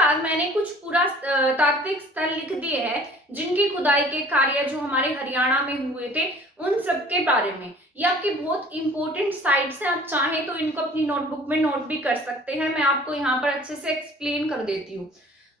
बाद मैंने कुछ पूरा तात्विक स्थल लिख दिए हैं जिनकी खुदाई के कार्य जो हमारे हरियाणा में हुए थे उन सब के बारे में। ये आपके बहुत इंपॉर्टेंट साइट्स हैं, आप चाहें तो इनको अपनी नोटबुक में नोट भी कर सकते हैं। मैं आपको यहाँ पर अच्छे से एक्सप्लेन कर देती हूँ।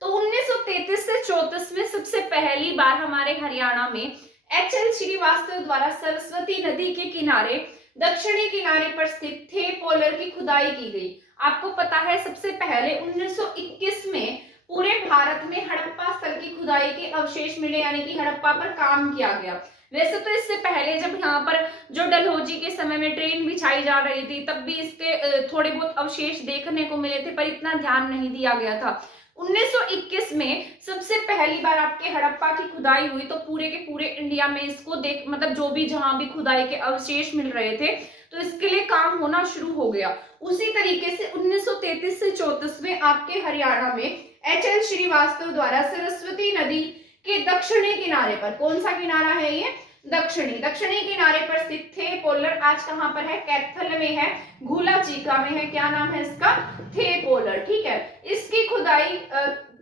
तो 1933 से 34 में सबसे पहली बार हमारे हरियाणा में एच.एल. श्रीवास्तव द्वारा सरस्वती नदी के किनारे दक्षिणी किनारे पर स्थित थे पोलर की खुदाई की गई। आपको पता है सबसे पहले 1921 में पूरे भारत में हड़प्पा स्थल की खुदाई के अवशेष मिले, यानी कि हड़प्पा पर काम किया गया। वैसे तो इससे पहले जब यहाँ पर जो डलहौजी के समय में ट्रेन बिछाई जा रही थी तब भी इसके थोड़े बहुत अवशेष देखने को मिले थे, पर इतना ध्यान नहीं दिया गया था। 1921 में सबसे पहली बार आपके हड़प्पा की खुदाई हुई, तो पूरे के पूरे इंडिया में इसको देख मतलब जो भी जहां भी खुदाई के अवशेष मिल रहे थे तो इसके लिए काम होना शुरू हो गया। उसी तरीके से 1933 से 34 में आपके हरियाणा में एच.एल. श्रीवास्तव द्वारा सरस्वती नदी के दक्षिणी किनारे पर, कौन सा किनारा है ये, दक्षिणी किनारे पर स्थित थे पोलर, आज कहां पर है, कैथल में है, घूला चीका में है, क्या नाम है इसका, थे पोलर। ठीक है, इसकी खुदाई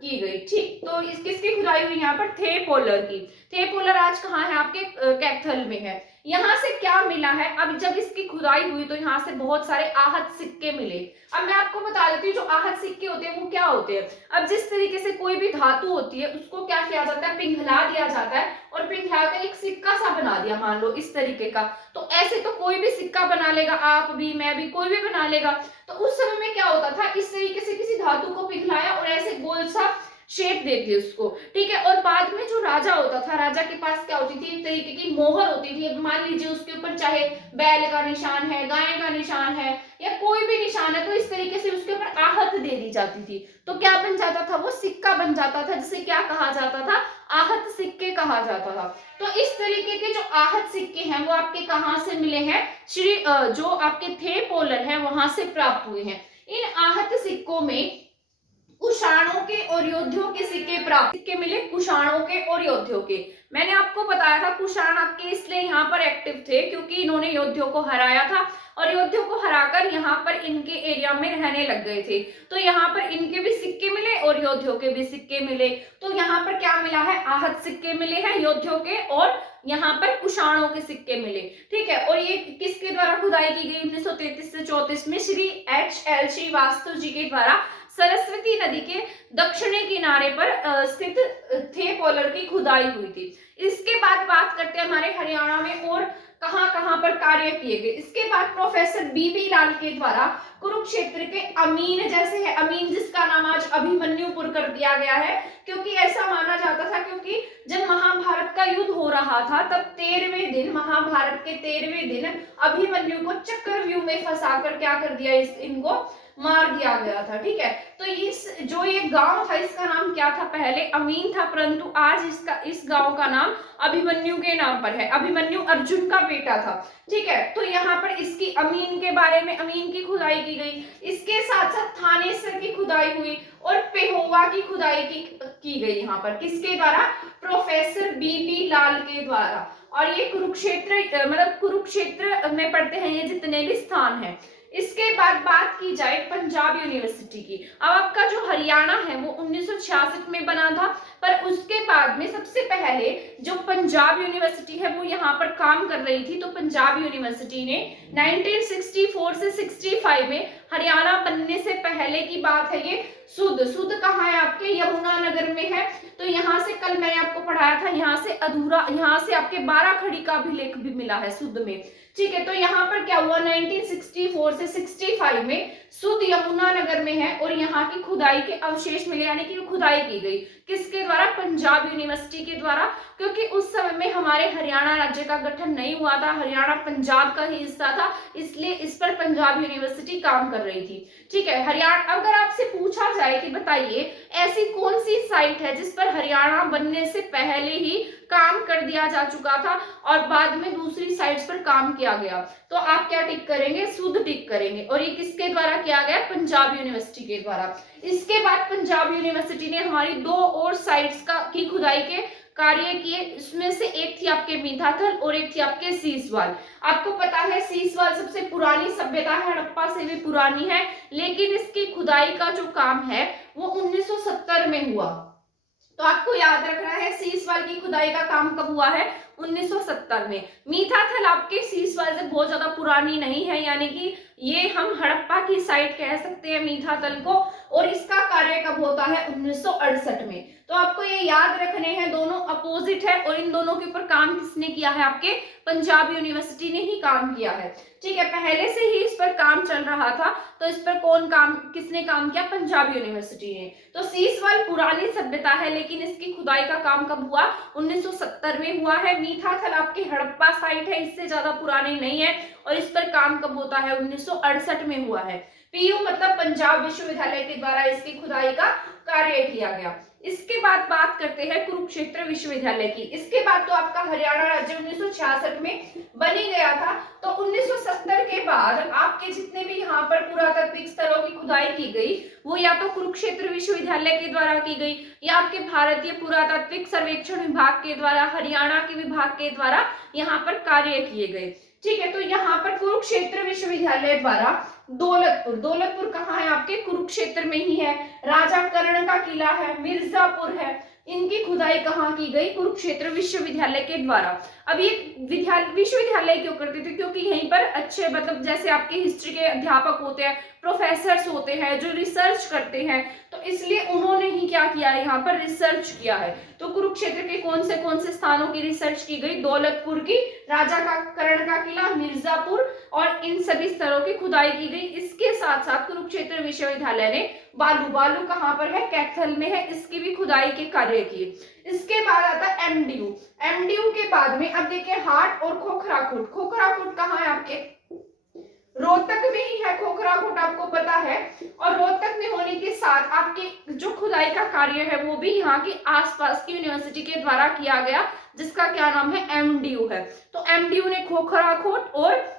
की गई। ठीक, तो किसकी खुदाई हुई यहाँ पर, थे पोलर की। थे पोलर आज कहाँ है, आपके कैथल में है। यहाँ से क्या मिला है, अब जब इसकी खुदाई हुई तो यहाँ से बहुत सारे आहत सिक्के मिले। अब मैं आपको बता देती हूँ जो आहत सिक्के होते हैं वो क्या होते हैं। अब जिस तरीके से कोई भी धातु होती है उसको क्या किया जाता है, पिघला दिया जाता है और पिघला कर एक सिक्का सा बना दिया, मान लो इस तरीके का। तो ऐसे तो कोई भी सिक्का बना लेगा, आप भी, मैं भी, कोई भी बना लेगा। तो उस समय में क्या होता था, इस तरीके से किसी धातु को पिघलाया और ऐसे गोल सा शेप दे दी उसको। ठीक है, और बाद में जो राजा होता था, राजा के पास क्या होती थी, एक तरीके की मोहर होती थी। अब मान लीजिए उसके ऊपर चाहे बैल का निशान है, गाय का निशान है या कोई भी निशान है, तो इस तरीके से उसके ऊपर आहत दे दी जाती थी। तो क्या बन जाता था, वो सिक्का बन जाता था, जिसे क्या कहा जाता था, आहत सिक्के कहा जाता था। तो इस तरीके के जो आहत सिक्के हैं वो आपके कहाँ से मिले हैं, जो आपके थे पोलर है वहां से प्राप्त हुए हैं। इन आहत सिक्कों में कुषाणों के और योद्धियों के सिक्के मिले, कुषाणों के और योद्धियों के। मैंने आपको बताया था कुषाण आपके इसलिए यहाँ पर एक्टिव थे क्योंकि इन्होंने योद्धियों को हराया था और योद्धियों को हराकर यहाँ पर इनके एरिया में रहने लग गए थे। तो यहाँ पर इनके भी सिक्के मिले और योद्धियों के भी सिक्के मिले। तो यहाँ पर क्या मिला है, आहत सिक्के मिले हैं योद्धियों के और यहाँ पर कुषाणों के सिक्के मिले। ठीक है, और ये किसके द्वारा खुदाई की गई 1933 से 34 में, श्री एच.एल. श्रीवास्तव जी के द्वारा सरस्वती नदी के दक्षिणी किनारे पर स्थित थे पोलर की खुदाई हुई थी। इसके बाद बात करते हैं हमारे हरियाणा में और कहां कहां पर कार्य किए गए। इसके बाद प्रोफेसर बी.बी. लाल के द्वारा कुरुक्षेत्र के अमीन, जैसे है अमीन जिसका नाम आज अभिमन्युपुर कर दिया गया है, क्योंकि ऐसा माना जाता था क्योंकि जब महाभारत का युद्ध हो रहा था तब 13वें दिन, महाभारत के 13वें दिन अभिमन्यु को चक्रव्यूह में फंसाकर क्या कर दिया, इनको मार दिया गया था। ठीक है, तो जो ये गांव था इसका नाम क्या था, पहले अमीन था, परंतु आज इस गांव का नाम अभिमन्यु के नाम पर है। अभिमन्यु अर्जुन का बेटा था। ठीक है, तो यहाँ पर इसकी अमीन के बारे में, अमीन की खुदाई की गई। इसके साथ साथ थानेसर की खुदाई हुई और पेहोवा की खुदाई की गई। यहाँ पर किसके द्वारा, प्रोफेसर बी.बी. लाल के द्वारा। और ये कुरुक्षेत्र मतलब कुरुक्षेत्र में पड़ते हैं ये जितने भी स्थान हैं। इसके बाद बात की जाए पंजाब यूनिवर्सिटी की। अब आपका जो हरियाणा है वो 1966 में बना था, पर उसके बाद में सबसे पहले जो पंजाब यूनिवर्सिटी है वो यहाँ पर काम कर रही थी। तो पंजाब यूनिवर्सिटी ने 1964 से 65 में, हरियाणा बनने से पहले की बात है ये, सुध कहाँ है आपके, यमुनानगर में है। तो यहाँ से कल मैंने आपको पढ़ाया था, यहाँ से अधूरा, यहाँ से आपके 12 खड़ी का भी लेख भी मिला है सुध में। ठीक है, तो यहाँ पर क्या हुआ, 1964 से 65 में सुध यमुनानगर में है और यहाँ की खुदाई के अवशेष मिले, यानी कि खुदाई की गई। किसके द्वारा, पंजाब यूनिवर्सिटी के द्वारा, क्योंकि उस समय में हमारे हरियाणा राज्य का गठन नहीं हुआ था, हरियाणा पंजाब का ही हिस्सा था, इसलिए इस पर पंजाब यूनिवर्सिटी काम कर रही थी। ठीक है, हरियाणा, अगर आपसे पूछा जाए कि बताइए ऐसी कौन सी साइट है जिस पर हरियाणा बनने से पहले ही काम कर दिया जा चुका था और बाद में दूसरी साइट्स पर काम किया गया, तो आप क्या टिक करेंगे, सुध टिक करेंगे। और ये किसके द्वारा किया गया, पंजाब यूनिवर्सिटी के द्वारा। इसके बाद पंजाब यूनिवर्सिटी ने हमारी 2 और साइट्स की खुदाई के कार्य किए। इसमें से एक थी आपके मीठाथल और एक थी आपके सीसवाल। आपको पता है सीसवाल सबसे पुरानी सभ्यता है, हड़प्पा से भी पुरानी है, लेकिन इसकी खुदाई का जो काम है वो 1970 1970 में हुआ। तो आपको याद रखना है सीसवाल की खुदाई का काम कब हुआ है, 1970 में। मीठाथल आपके सीसवाल से बहुत ज्यादा पुरानी नहीं है, यानी कि ये हम हड़प्पा की साइट कह सकते हैं मीठाथल को, और इसका कार्य कब होता है, 1968 में। तो आपको ये याद रखने हैं, दोनों अपोजिट है और इन दोनों के ऊपर काम किसने किया है, आपके पंजाब यूनिवर्सिटी ने ही काम किया है। ठीक है, पहले से ही इस पर काम चल रहा था, तो इस पर किसने काम किया, पंजाब यूनिवर्सिटी ने। तो सीसवाल पुरानी सभ्यता है, लेकिन इसकी खुदाई का काम कब हुआ, 1970 में हुआ है। मीठाथल आपकी हड़प्पा साइट है, इससे ज्यादा पुरानी नहीं है, और इस पर काम कब होता है, 1968 में हुआ है। पीयू मतलब पंजाब विश्वविद्यालय के द्वारा इसकी खुदाई का कार्य किया गया। इसके बाद बात करते हैं कुरुक्षेत्र विश्वविद्यालय की। इसके बाद तो आपका हरियाणा राज्य 1966 में बन ही गया था। तो 1970 के बाद आपके जितने भी यहाँ पर पुरातात्विक स्थलों की खुदाई की गई, वो या तो कुरुक्षेत्र विश्वविद्यालय के द्वारा की गई, या आपके भारतीय पुरातात्विक सर्वेक्षण विभाग के द्वारा, हरियाणा के विभाग के द्वारा यहाँ पर कार्य किए गए। ठीक है, तो यहाँ पर कुरुक्षेत्र विश्वविद्यालय द्वारा दौलतपुर कहाँ है, आपके कुरुक्षेत्र में ही है। राजा कर्ण का किला है, मिर्जापुर है, इनकी खुदाई कहाँ की गई, कुरुक्षेत्र विश्वविद्यालय के द्वारा। अब ये विश्वविद्यालय क्यों करते थे, क्योंकि यहीं पर अच्छे मतलब जैसे आपके हिस्ट्री के अध्यापक होते हैं, प्रोफेसर्स होते हैं जो रिसर्च करते हैं, तो इसलिए उन्होंने ही क्या किया है, यहाँ पर रिसर्च किया है। तो कुरुक्षेत्र के कौन से स्थानों की रिसर्च की गई, दौलतपुर की, राजा का कर्ण का किला, मिर्जापुर, और इन सभी स्थलों की खुदाई की गई। इसके साथ साथ कुरुक्षेत्र विश्वविद्यालय ने बालू कहाँ पर है, कैथल में है, इसकी भी खुदाई के कार्य किए। इसके बाद आता है एमडीयू के बाद में अब देखिए हाट और खोखराकोट कहाँ है, आपके रोहतक में ही है। खोखराकोट आपको पता है, और रोहतक में होने के साथ आपके जो खुदाई का कार्य है वो भी यहाँ की आसपास की यूनिवर्सिटी के द्वारा किया गया, जिसका क्या नाम है, एमडीयू है। तो एमडीयू ने खोखराकोट और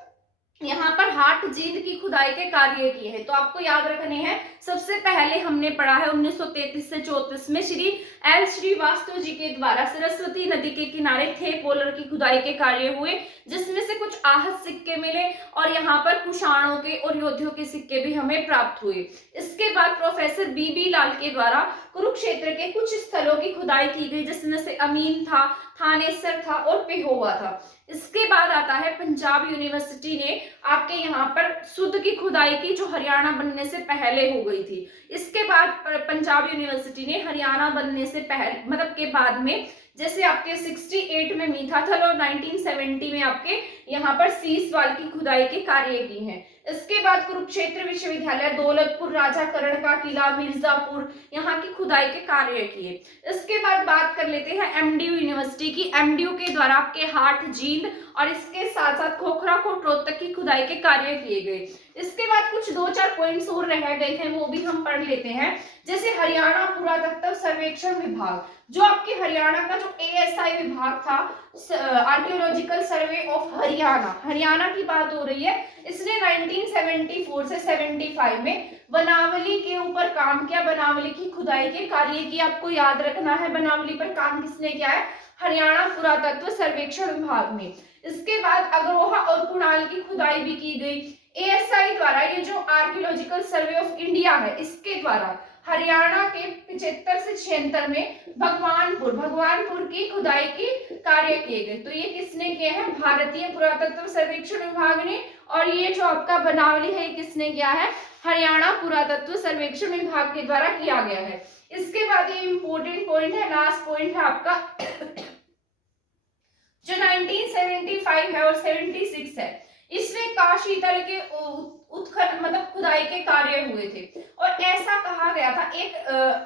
यहाँ पर हाट जींद की खुदाई के कार्य किए हैं। तो आपको याद रखने हैं, सबसे पहले हमने पढ़ा है 1933 से 34 में श्री एल श्रीवास्तव जी के द्वारा सरस्वती नदी के किनारे थे पोलर की खुदाई के कार्य हुए, जिसमें से कुछ आहत सिक्के मिले, और यहाँ पर कुषाणों के और योद्धियों के सिक्के भी हमें प्राप्त हुए। इसके बाद प्रोफेसर बीबी लाल के द्वारा कुरुक्षेत्र के कुछ स्थलों की खुदाई की गई, जिसमें से अमीन था, थानेसर था और पेहोवा था। इसके बाद आता है पंजाब यूनिवर्सिटी ने आपके यहाँ पर सुध की खुदाई की, जो हरियाणा बनने से पहले हो गई थी। इसके बाद पंजाब यूनिवर्सिटी ने हरियाणा बनने से पहले मतलब के बाद में, जैसे आपके 68 में मीठाथल और 1970 में आपके यहाँ पर सीसवाल की खुदाई के कार्य की हैं। इसके बाद कुरुक्षेत्र विश्वविद्यालय, दौलतपुर, राजा कर्ण का किला, मिर्जापुर, यहाँ की खुदाई के कार्य किए। इसके बाद बात कर लेते हैं एमडीयू यूनिवर्सिटी की। एमडीयू के द्वारा आपके हाट जींद और इसके साथ साथ खोखराकोट, रोहतक की खुदाई के कार्य किए गए। इसके बाद कुछ 2-4 पॉइंट्स और रह गए थे, वो भी हम पढ़ लेते हैं। जैसे हरियाणा पुरातत्व सर्वेक्षण विभाग, जो आपके हरियाणा का जो एएसआई विभाग था, आर्कियोलॉजिकल सर्वे ऑफ हरियाणा की बात हो रही है, इसने 1974 से 75 में बनावली के ऊपर काम किया, बनावली की खुदाई के कार्य की। आपको याद रखना है बनावली पर काम किसने किया है, हरियाणा पुरातत्व सर्वेक्षण विभाग में। इसके बाद अग्रोहा और कुणाल की खुदाई भी की गई एएसआई द्वारा। ये जो आर्कियोलॉजिकल सर्वे ऑफ इंडिया है, इसके द्वारा हरियाणा के 75 से 76 में भगवानपुर की खुदाई की कार्य किए गए। तो ये किसने किए हैं, भारतीय पुरातत्व सर्वेक्षण विभाग ने, और ये जो आपका बनावली है किसने किया है, हरियाणा पुरातत्व सर्वेक्षण विभाग के द्वारा किया गया है। इसके बाद ये इंपॉर्टेंट पॉइंट है, लास्ट पॉइंट है आपका जो 1975 है और 76 है, इसमें काशी तल के उत्खनन मतलब खुदाई के कार्य हुए थे। और ऐसा कहा गया था, एक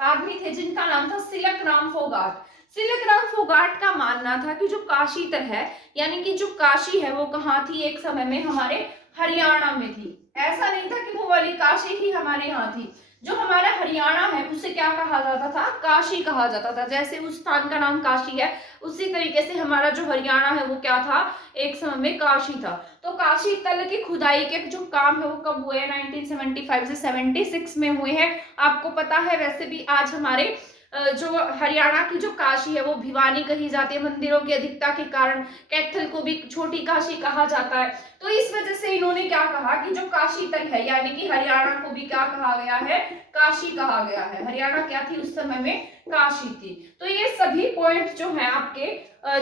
आदमी थे जिनका नाम था सिलकराम फोगाट का मानना था कि जो काशी तल है, यानी कि जो काशी है वो कहाँ थी, एक समय में हमारे हरियाणा में थी। ऐसा नहीं था कि वो वाली काशी ही हमारे यहाँ थी। जो हमारा हरियाणा है उसे क्या कहा जाता था, काशी कहा जाता था। जैसे उस स्थान का नाम काशी है, उसी तरीके से हमारा जो हरियाणा है वो क्या था, एक समय में काशी था। तो काशी तल की खुदाई के जो काम है वो कब हुए हैं, 1975 से 76 में हुए हैं। आपको पता है वैसे भी आज हमारे जो हरियाणा की जो काशी है वो भिवानी कही जाती है, मंदिरों की अधिकता के कारण कैथल को भी छोटी काशी कहा जाता है। तो इस वजह से इन्होंने क्या कहा कि जो काशी तल है, यानी कि हरियाणा को भी क्या कहा गया है, काशी कहा गया है। हरियाणा क्या थी उस समय में? काशी थी। तो ये सभी पॉइंट जो है आपके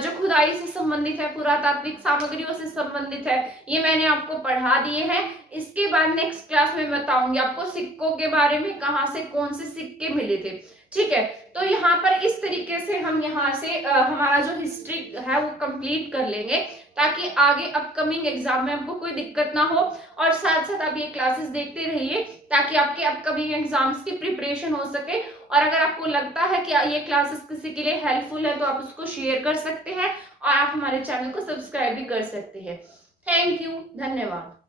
जो खुदाई से संबंधित है, पुरातात्विक सामग्रियों से संबंधित है, ये मैंने आपको पढ़ा दिए हैं। इसके बाद नेक्स्ट क्लास में बताऊंगी आपको सिक्कों के बारे में, कहाँ से कौन से सिक्के मिले थे। ठीक है, तो यहाँ पर इस तरीके से हम यहाँ से हमारा जो हिस्ट्री है वो कंप्लीट कर लेंगे, ताकि आगे अपकमिंग एग्जाम में आपको कोई दिक्कत ना हो। और साथ साथ आप ये क्लासेस देखते रहिए, ताकि आपके अपकमिंग एग्जाम्स की प्रिपरेशन हो सके। और अगर आपको लगता है कि ये क्लासेस किसी के लिए हेल्पफुल है, तो आप उसको शेयर कर सकते हैं और आप हमारे चैनल को सब्सक्राइब भी कर सकते हैं। थैंक यू, धन्यवाद।